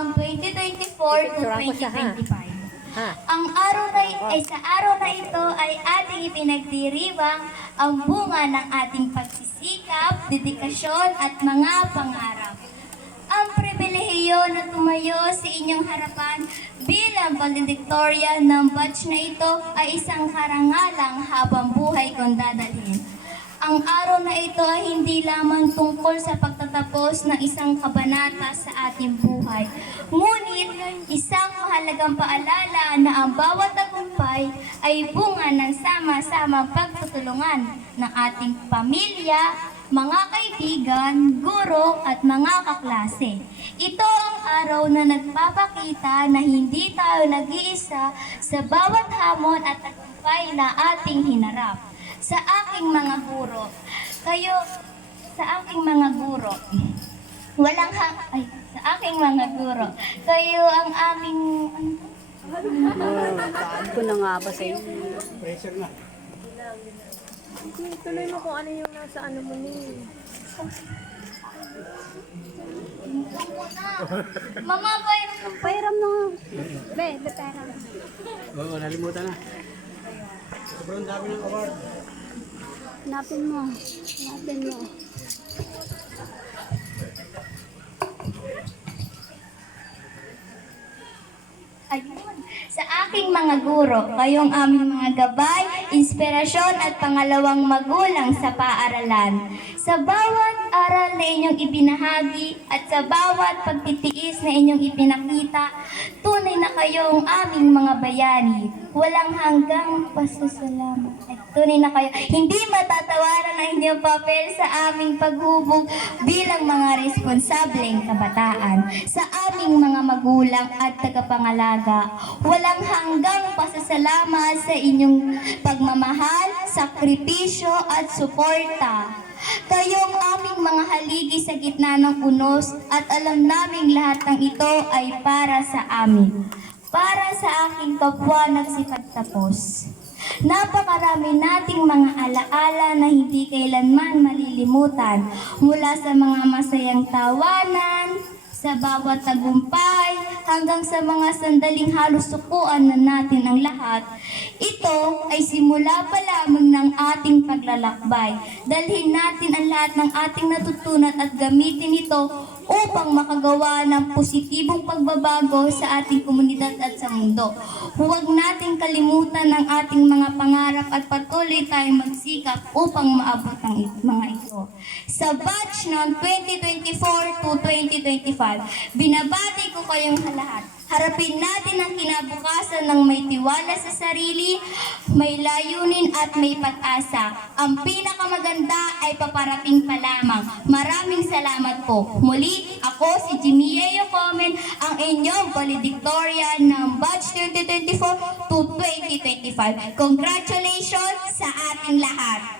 taong 2024 to 2025. Ang araw na, sa araw na ito ay ating ipinagdiriwang ang bunga ng ating pagsisikap, dedikasyon at mga pangarap. Ang pribilehiyo na tumayo sa inyong harapan bilang valedictorian ng batch na ito ay isang karangalang habang buhay kong dadalhin. Ang araw na ito ay hindi lamang tungkol sa pagtatapos ng isang kabanata sa ating buhay. Ngunit isang mahalagang paalala na ang bawat tagumpay ay bunga ng sama-samang pagtutulungan ng ating pamilya, mga kaibigan, guro at mga kaklase. Ito ang araw na nagpapakita na hindi tayo nag-iisa sa bawat hamon at tagumpay na ating hinarap. Sa aking mga guro, sa aking mga guro, sa aking mga guro, kayo ang aming, Saan ko na nga ba sa inyo? Pressure na. Tuloy mo kung ano yung nasa ano mo ni. Mama, Pairam na. Be, pairam. Oo, nalimutan na. Sobrang dami ng award. Hanapin mo. Hanapin mo. ayun, sa aking mga guro, kayong aming mga gabay, inspirasyon at pangalawang magulang sa paaralan. Sa bawat aral na inyong ibinahagi at sa bawat pagtitiis na inyong ipinakita, tunay na kayong aming mga bayani. Walang hanggang pasasalamat. Tunay na kayo. Hindi matatawaran ang inyong papel sa aming paghubog bilang mga responsableng kabataan. Sa aming mga magulang at tagapangalaga, walang hanggang pasasalamat sa inyong pagmamahal, sakripisyo at suporta. Kayong aming mga haligi sa gitna ng unos at alam naming lahat ng ito ay para sa amin. Para sa aking kapwa nagsipagtapos. Napakarami nating mga alaala na hindi kailanman malilimutan mula sa mga masayang tawanan, sa bawat tagumpay, hanggang sa mga sandaling halos sukuan na natin ang lahat. Ito ay simula pa lamang ng ating paglalakbay. Dalhin natin ang lahat ng ating natutunan at gamitin ito upang makagawa ng positibong pagbabago sa ating komunidad at sa mundo. Huwag nating kalimutan ang ating mga pangarap at patuloy tayong magsikap upang maabot ang mga ito. Sa batch ng 2024 to 2025, binabati ko kayong lahat. Harapin natin ang kinabukasan ng may tiwala sa sarili, may layunin at may pag-asa. Ang pinakamaganda ay paparating pa lamang. Maraming salamat po. Muli, ako si Jimia Yocomen, ang inyong valedictorian ng batch 2024 to 2025. Congratulations sa ating lahat!